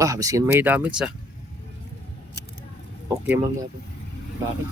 Biskin may damage ah. Okay man gapon. Bakit?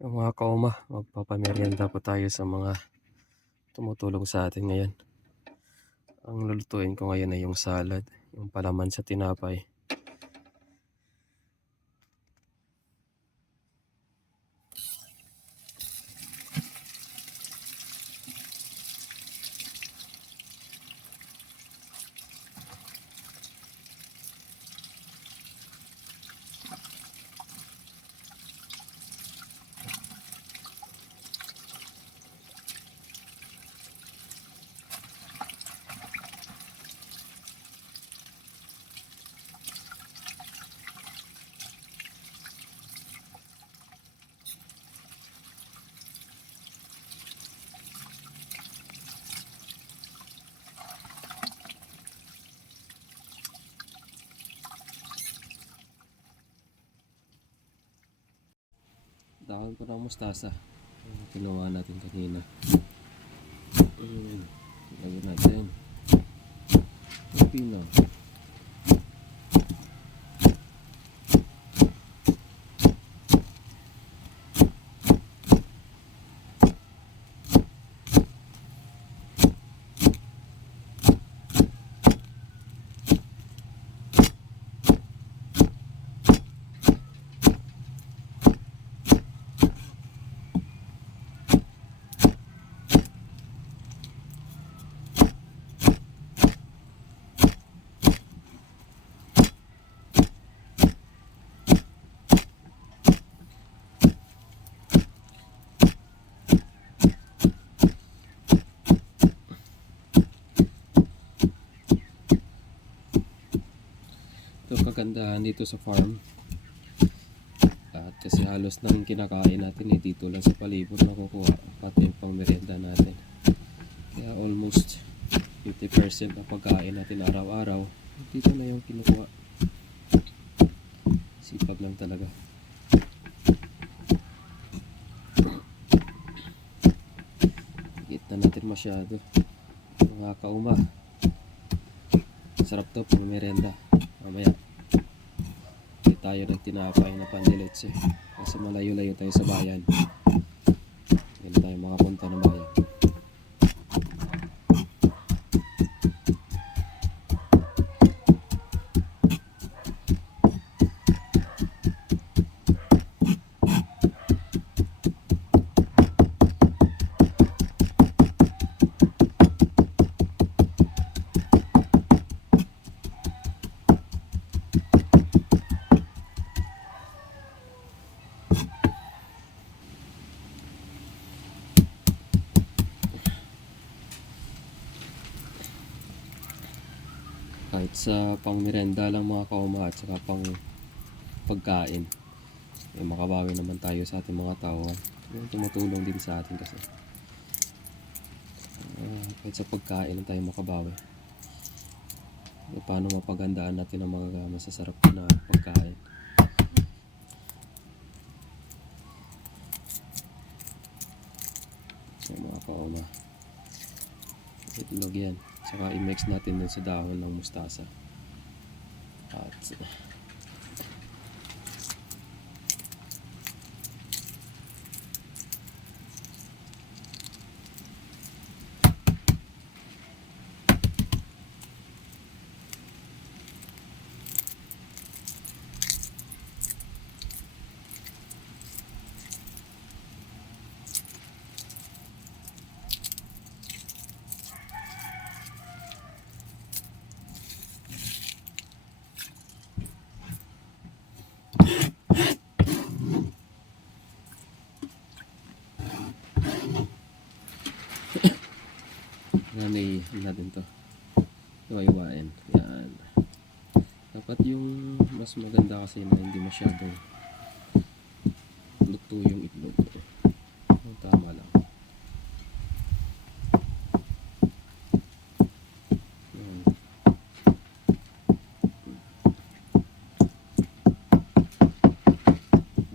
Mga kauma, magpapamerienda po tayo sa mga tumutulong sa atin ngayon. Ang lulutuin ko ngayon ay yung salad, yung palaman sa tinapay. Dahon ko ng mustasa. Kinuha natin kanina. Lagyan natin. Pino. Ito kagandahan dito sa farm. At kasi halos nang kinakain natin dito lang sa palibot nakukuha, pati yung pang merienda natin. Kaya almost 50% ng pagkain natin araw-araw dito na yung kinukuha. Sipag lang talaga. Higit na natin masyado. Mga kauma, sarap to pang merienda. Mamaya hindi tayo nagtinapay na pandilits kasi malayo-layo tayo sa bayan. Hindi tayo makapunta ng bayan. Kahit sa pang merenda lang mga kauma at saka pang pagkain, makabawi naman tayo sa ating mga tao. Yung tumutulong din sa atin kasi kahit sa pagkain lang tayo makabawi. Paano mapagandaan natin ang mga masasarap na pagkain. So mga kauma, itlog yan. Saka i-mix natin dun sa dahon ng mustasa. At nanay natin to. Iwa-iwain. Yan. Dapat yung mas maganda kasi na hindi masyadong luto yung itlog. Tama lang. Yan.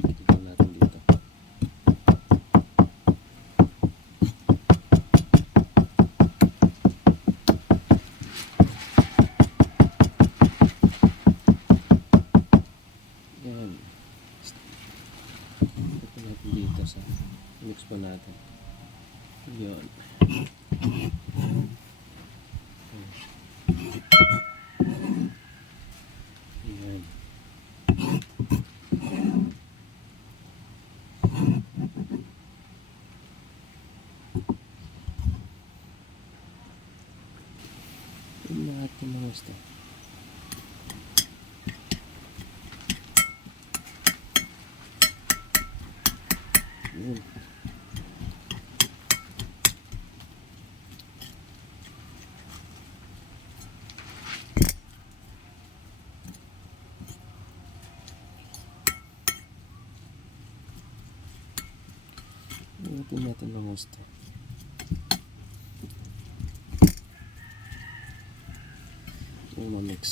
Tignan natin dito. Yan. Ito natin dito sa mix pa natin. Yan. Yan. Tignan natin mga gusto. Yun. Tingnan natin ng gusto. Yung ma-mix.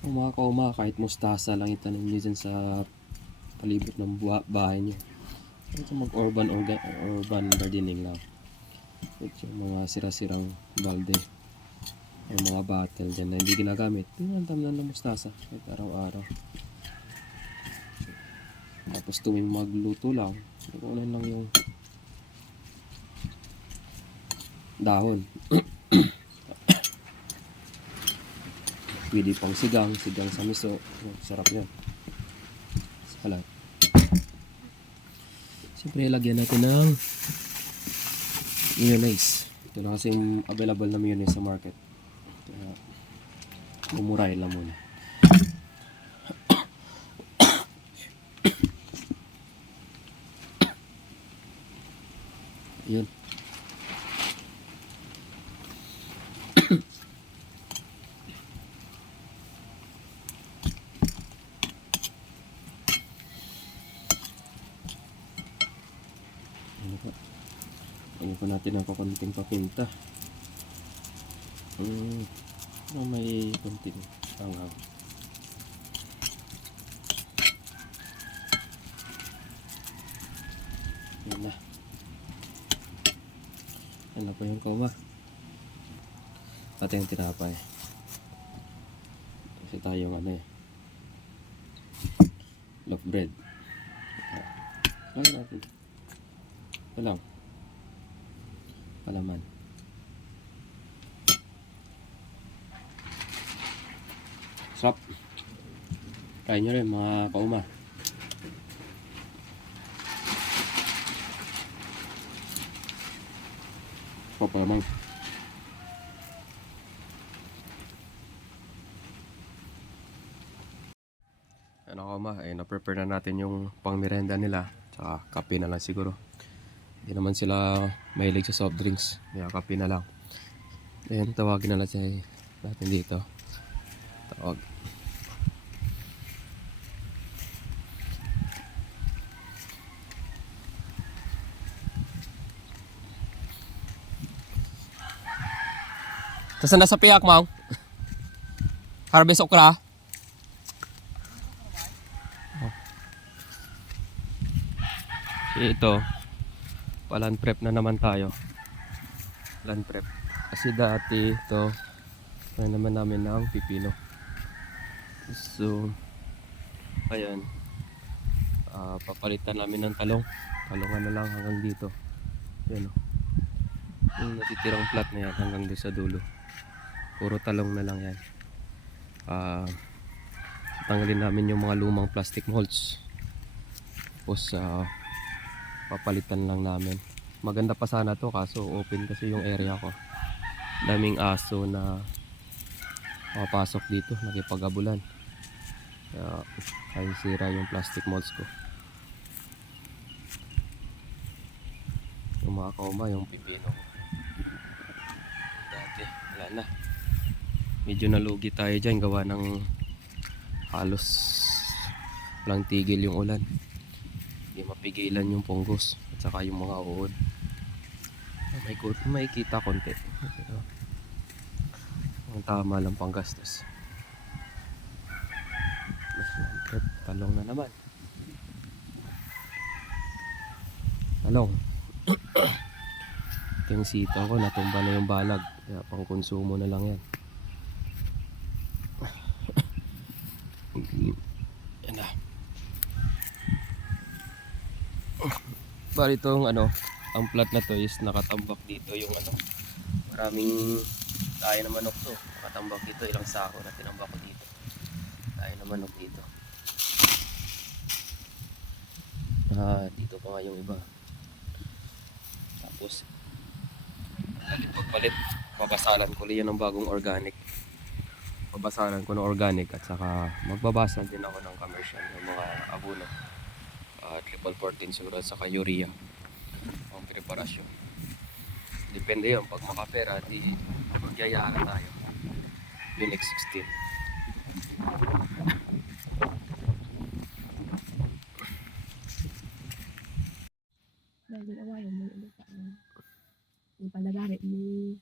Kung mga kauma, kahit mustasa lang itanim nyo dyan sa palibot ng bahay nyo. Ito urban gardening lang. Ito yung mga sira-sirang balde. Yung mga bottle dyan na hindi ginagamit. Tinantam ng mustasa kahit araw-araw. Tapos tuwing magluto lang, kukunin lang yung dahon. Pwede pang sigang sa miso. Sarap yan. Salat. Siyempre, lagyan natin ng mayonnaise. Ito na kasing available na mayonnaise sa market. Kaya, umuray lang muna. Yun. Lagyan pa natin ang kakunting papinta. May kunting anghang. Yan na. Ano pa yung kauma? Pati yung tinapay. Kasi tayong loaf bread. Lagyan natin. Ito lang. Palaman. Sarap. Kain nyo rin mga kauma. Papalamang. Ano kauma, na-prepare na natin yung pang merenda nila. Tsaka kape na lang siguro. Hindi naman sila mahilig sa soft drinks. Kaya kape na lang. Then tawagin na lang natin dito. Tawag. Saan na sa piyak, Mang? Harvest okra? Ito, palan prep na naman tayo. Palan prep. Kasi dati ito, kaya naman namin ng pipino. So, ayan. Papalitan namin ng talong. Talongan na lang hanggang dito. Ayan o. Yung natitirang plat na yan hanggang doon sa dulo. Puro talong na lang yan. Tanggalin namin yung mga lumang plastic molds. Tapos, papalitan lang namin. Maganda pa sana to kaso open kasi yung area ko. Daming aso na makapasok dito, nakipag-abulan. Kaya sira yung plastic molds ko. mga kauma, yung pipino ko. Dati, wala na. Medyo nalugi tayo dyan, gawa ng halos walang tigil yung ulan. Hindi mapigilan yung punggos at saka yung mga uod. May kita konti. Pero, ang tama lang pang gastos. Talong na naman. Talong. Ito yung sitaw ko, natumba na yung balag. Kaya pang konsumo na lang yan. Yan na. Bali itong ang plat na to is nakatambak dito yung maraming tayo na manok to. Nakatambak dito, ilang sako na tinambak ko dito. Tayo na manok dito. Dito pa nga yung iba. Tapos pagpalit, babasalan ko yan ng bagong organic. Babasalan ko ng organic at saka magbabasan din ako ng commercial ng mga abono. Triple 14 siguro at saka urea ang preparasyon. Depende yun, pag makapera di magyayara tayo. Unique 16. Dahil ginawa yung mga ulit sa yung palagari, yung